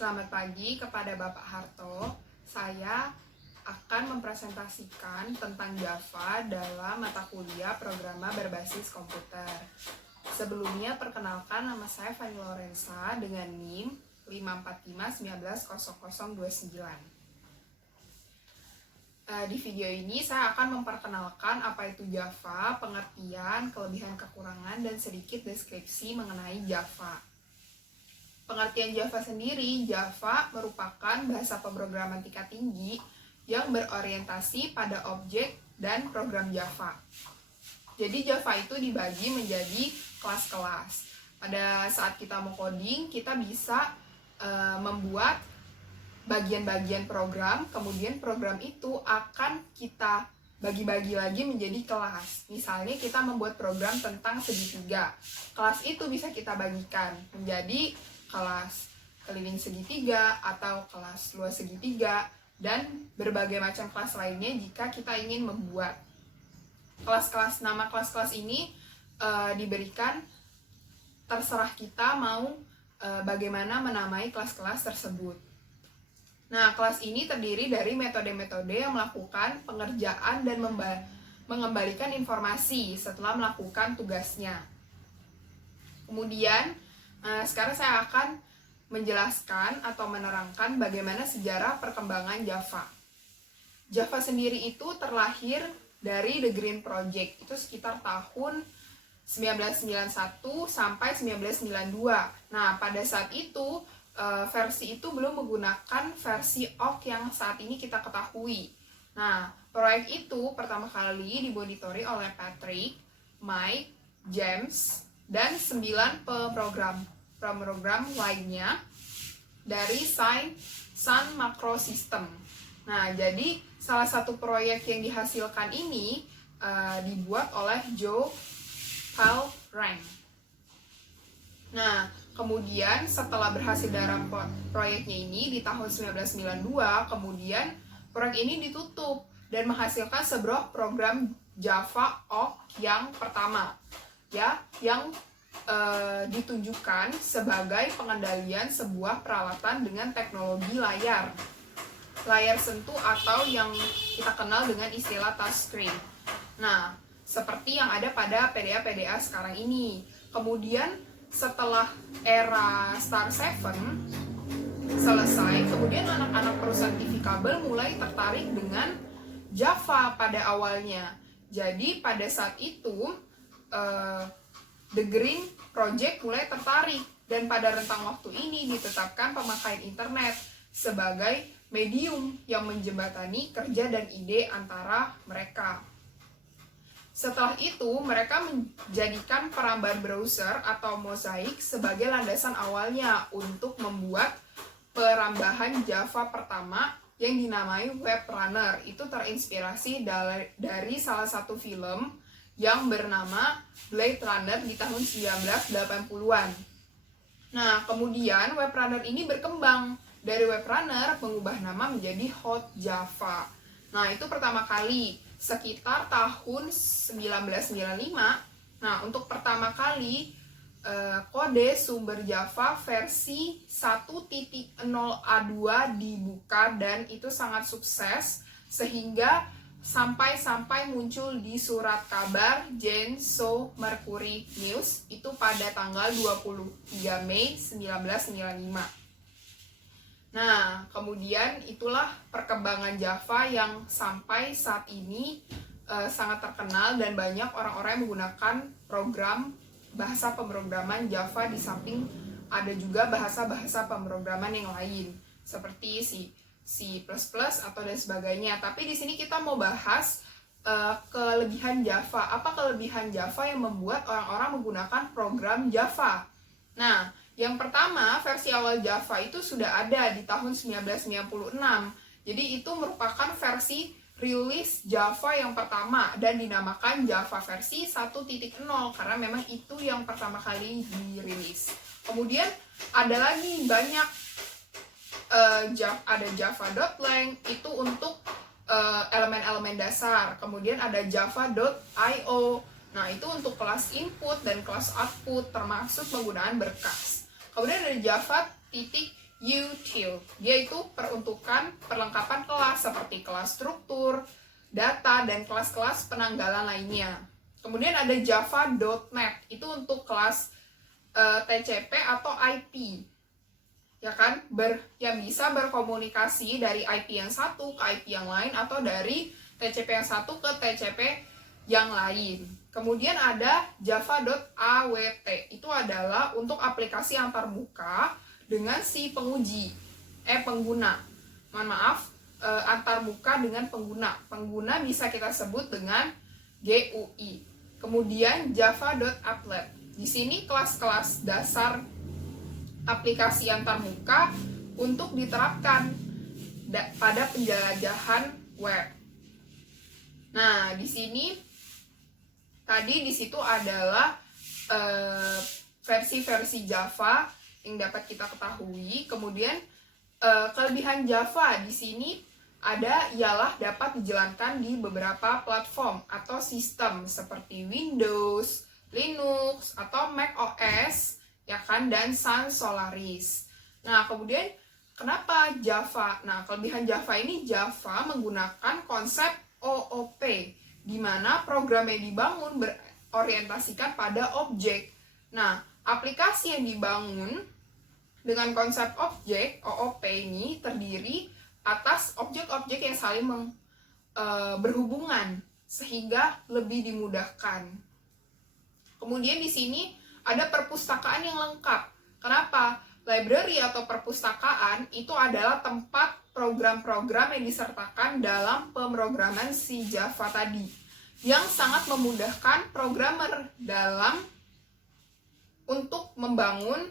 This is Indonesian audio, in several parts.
Selamat pagi kepada Bapak Harto. Saya akan mempresentasikan tentang Java dalam mata kuliah programa berbasis komputer. Sebelumnya, perkenalkan, nama saya Fanny Lorenza dengan NIM 545190029. Di video ini saya akan memperkenalkan apa itu Java, pengertian, kelebihan, kekurangan, dan sedikit deskripsi mengenai Java. Pengertian Java sendiri, Java merupakan bahasa pemrograman tingkat tinggi yang berorientasi pada objek dan program Java. Jadi Java itu dibagi menjadi kelas-kelas. Pada saat kita mau coding, kita bisa membuat bagian-bagian program, kemudian program itu akan kita bagi-bagi lagi menjadi kelas. Misalnya kita membuat program tentang segitiga. Kelas itu bisa kita bagikan menjadi kelas keliling segitiga atau kelas luas segitiga dan berbagai macam kelas lainnya jika kita ingin membuat. Nama kelas-kelas ini diberikan, terserah kita mau bagaimana menamai kelas-kelas tersebut. Nah, kelas ini terdiri dari metode-metode yang melakukan pengerjaan dan mengembalikan informasi setelah melakukan tugasnya. Kemudian, sekarang saya akan menjelaskan atau menerangkan bagaimana sejarah perkembangan Java. Java sendiri itu terlahir dari The Green Project, itu sekitar tahun 1991 sampai 1992. Nah, pada saat itu, versi itu belum menggunakan versi Awk yang saat ini kita ketahui. Nah, proyek itu pertama kali dimonitori oleh Patrick, Mike, James, dan 9 pemrogram lainnya dari Sun Macro System. Nah, jadi salah satu proyek yang dihasilkan ini dibuat oleh Joe Rank. Nah, kemudian setelah berhasil dalam proyeknya ini di tahun 1992, kemudian proyek ini ditutup dan menghasilkan sebuah program Java Awk yang pertama, yang ditunjukkan sebagai pengendalian sebuah peralatan dengan teknologi layar sentuh atau yang kita kenal dengan istilah touchscreen. Nah, seperti yang ada pada PDA sekarang ini. Kemudian setelah era Star 7 selesai, kemudian anak-anak perusahaan TV kabel mulai tertarik dengan Java pada awalnya. Jadi pada saat itu The Green Project mulai tertarik, dan pada rentang waktu ini ditetapkan pemakaian internet sebagai medium yang menjembatani kerja dan ide antara mereka. Setelah itu, mereka menjadikan perambahan browser atau Mosaic sebagai landasan awalnya untuk membuat perambahan Java pertama yang dinamai Web Runner. Itu terinspirasi dari salah satu film yang bernama Blade Runner di tahun 1980-an. Nah, kemudian Web Runner ini berkembang. Dari Web Runner mengubah nama menjadi Hot Java. Nah, itu pertama kali sekitar tahun 1995. Nah, untuk pertama kali kode sumber Java versi 1.0A2 dibuka, dan itu sangat sukses sehingga sampai muncul di surat kabar Genso Mercury News itu pada tanggal 23 Mei 1995. Nah, kemudian itulah perkembangan Java yang sampai saat ini sangat terkenal, dan banyak orang-orang yang menggunakan bahasa pemrograman Java, di samping ada juga bahasa-bahasa pemrograman yang lain seperti C++ atau dan sebagainya. Tapi di sini kita mau bahas kelebihan Java. Apa kelebihan Java yang membuat orang-orang menggunakan program Java? Nah, yang pertama, versi awal Java itu sudah ada di tahun 1996. Jadi itu merupakan versi rilis Java yang pertama dan dinamakan Java versi 1.0 karena memang itu yang pertama kali dirilis. Kemudian ada lagi banyak, ada java.lang itu untuk elemen-elemen dasar. Kemudian ada java.io. Nah, itu untuk kelas input dan kelas output termasuk penggunaan berkas. Kemudian ada Java util. Dia itu peruntukan perlengkapan kelas seperti kelas struktur, data, dan kelas-kelas penanggalan lainnya. Kemudian ada Java.net, itu untuk kelas TCP atau IP. Ya kan, yang bisa berkomunikasi dari IP yang satu ke IP yang lain atau dari TCP yang satu ke TCP yang lain. Kemudian ada Java.awt, itu adalah untuk aplikasi antarmuka dengan si pengguna. Mohon maaf, antarmuka dengan pengguna. Pengguna bisa kita sebut dengan GUI. Kemudian Java.applet. Di sini kelas-kelas dasar aplikasi antarmuka untuk diterapkan pada penjelajahan web. Nah, di sini tadi di situ adalah versi-versi Java yang dapat kita ketahui. Kemudian kelebihan Java di sini ialah dapat dijalankan di beberapa platform atau sistem seperti Windows, Linux, atau Mac OS, ya kan, dan Sun Solaris. Nah, kemudian kenapa Java? Nah, kelebihan Java ini, Java menggunakan konsep OOP, di mana program yang dibangun berorientasikan pada objek. Nah, aplikasi yang dibangun dengan konsep objek, OOP ini terdiri atas objek-objek yang saling berhubungan, sehingga lebih dimudahkan. Kemudian di sini ada perpustakaan yang lengkap. Kenapa? Library atau perpustakaan itu adalah tempat program-program yang disertakan dalam pemrograman si Java tadi, yang sangat memudahkan programmer untuk membangun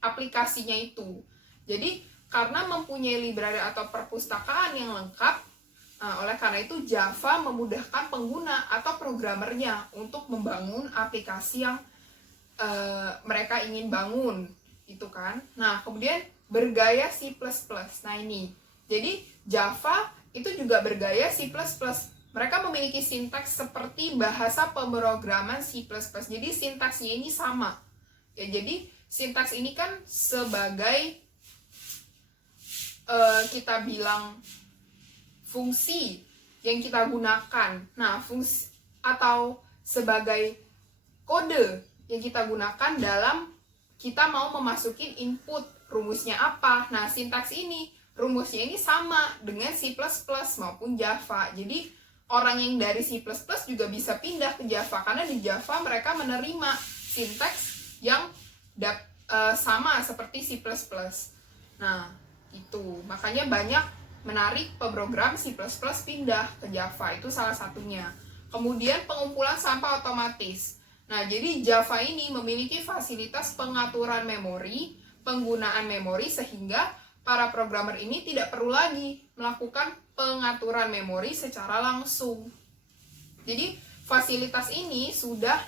aplikasinya itu. Jadi, karena mempunyai library atau perpustakaan yang lengkap, oleh karena itu Java memudahkan pengguna atau programmernya untuk membangun aplikasi yang mereka ingin bangun, gitu kan. Nah, kemudian bergaya C++. Nah, ini. Jadi, Java itu juga bergaya C++. Mereka memiliki sintaks seperti bahasa pemrograman C++. Jadi, sintaksnya ini sama. Ya, jadi sintaks ini kan sebagai kita bilang fungsi yang kita gunakan. Nah, fungsi atau sebagai kode yang kita gunakan dalam kita mau memasukin input, rumusnya apa. Nah, sintaks ini, rumusnya ini sama dengan C++ maupun Java. Jadi, orang yang dari C++ juga bisa pindah ke Java, karena di Java mereka menerima sintaks yang sama seperti C++. Nah, itu. Makanya banyak menarik pemrogram C++ pindah ke Java, itu salah satunya. Kemudian pengumpulan sampah otomatis. Nah, jadi Java ini memiliki fasilitas pengaturan memori, penggunaan memori, sehingga para programmer ini tidak perlu lagi melakukan pengaturan memori secara langsung. Jadi, fasilitas ini sudah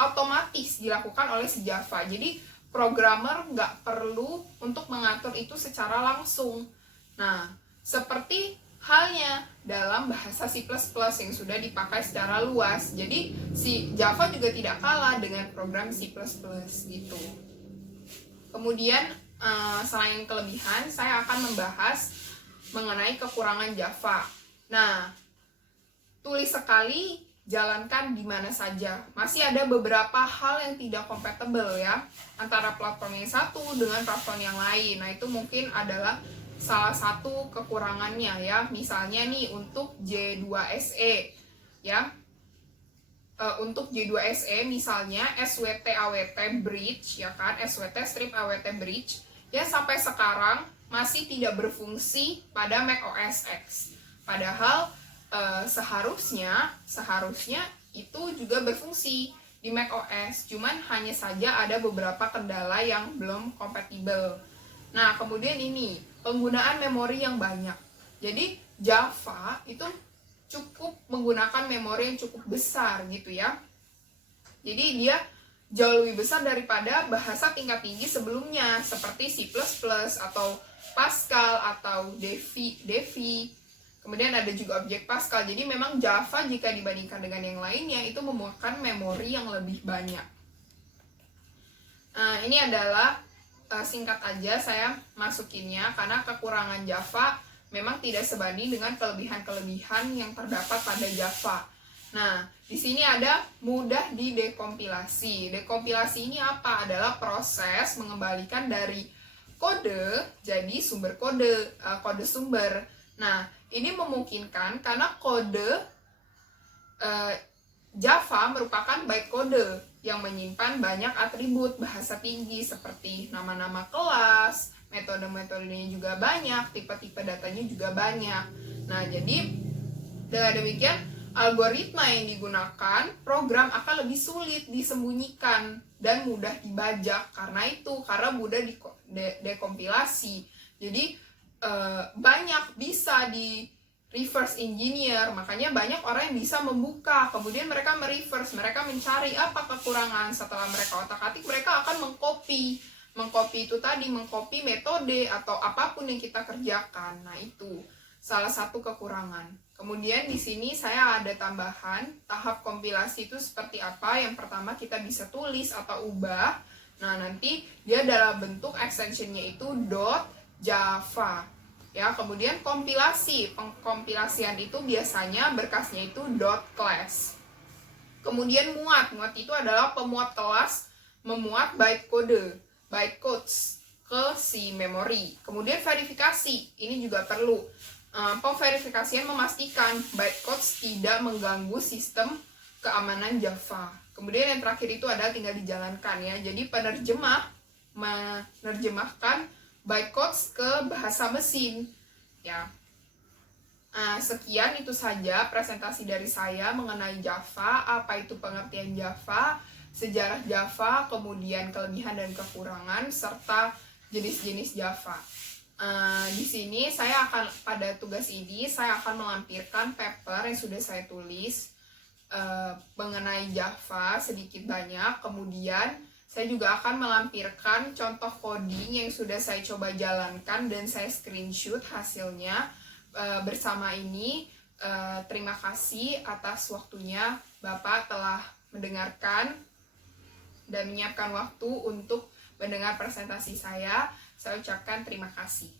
otomatis dilakukan oleh si Java. Jadi, programmer nggak perlu untuk mengatur itu secara langsung. Nah, seperti halnya dalam bahasa C++ yang sudah dipakai secara luas. Jadi, si Java juga tidak kalah dengan program C++ gitu. Kemudian, selain kelebihan, saya akan membahas mengenai kekurangan Java. Nah, tulis sekali, jalankan di mana saja. Masih ada beberapa hal yang tidak compatible ya, antara platform yang satu dengan platform yang lain. Nah, itu mungkin adalah salah satu kekurangannya ya. Misalnya nih untuk J2SE ya. Untuk J2SE misalnya SWT AWT bridge ya kan, SWT strip AWT bridge yang sampai sekarang masih tidak berfungsi pada Mac OS X. Padahal seharusnya itu juga berfungsi di Mac OS, cuman hanya saja ada beberapa kendala yang belum kompatibel. Nah, kemudian ini penggunaan memori yang banyak. Jadi Java itu cukup menggunakan memori yang cukup besar gitu ya. Jadi dia jauh lebih besar daripada bahasa tingkat tinggi sebelumnya seperti C++ atau Pascal atau Devi. Kemudian ada juga objek Pascal. Jadi memang Java jika dibandingkan dengan yang lainnya itu memakan memori yang lebih banyak. Nah, ini adalah singkat aja saya masukinnya karena kekurangan Java memang tidak sebanding dengan kelebihan-kelebihan yang terdapat pada Java. Nah, di sini ada mudah didekompilasi. Dekompilasi ini apa? Adalah proses mengembalikan dari kode jadi sumber kode, kode sumber. Nah, ini memungkinkan karena kode Java merupakan bytecode yang menyimpan banyak atribut bahasa tinggi seperti nama-nama kelas, metode-metodenya juga banyak, tipe-tipe datanya juga banyak. Nah, jadi dengan demikian algoritma yang digunakan, program akan lebih sulit disembunyikan dan mudah dibajak karena mudah dekompilasi. Jadi banyak bisa di reverse engineer, makanya banyak orang yang bisa membuka, kemudian mereka mereverse, mereka mencari apa kekurangan. Setelah mereka otak-atik, mereka akan mengcopy itu tadi, mengcopy metode atau apapun yang kita kerjakan. Nah, itu salah satu kekurangan. Kemudian di sini saya ada tambahan tahap kompilasi itu seperti apa. Yang pertama kita bisa tulis atau ubah. Nah, nanti dia dalam bentuk extensionnya itu .java. Ya, kemudian kompilasi, pengkompilasian itu biasanya berkasnya itu .class. Kemudian muat itu adalah pemuat kelas, memuat bytecodes ke si memori. Kemudian verifikasi, ini juga perlu. Pemverifikasian memastikan bytecodes tidak mengganggu sistem keamanan Java. Kemudian yang terakhir itu adalah tinggal dijalankan ya. Jadi penerjemah menerjemahkan bytecodes ke bahasa mesin ya. Sekian itu saja presentasi dari saya mengenai Java, apa itu pengertian Java, sejarah Java, kemudian kelebihan dan kekurangan serta jenis-jenis Java. Di sini pada tugas ini saya akan melampirkan paper yang sudah saya tulis mengenai Java sedikit banyak. Kemudian saya juga akan melampirkan contoh coding yang sudah saya coba jalankan dan saya screenshot hasilnya bersama ini. Terima kasih atas waktunya Bapak telah mendengarkan dan menyiapkan waktu untuk mendengar presentasi saya. Saya ucapkan terima kasih.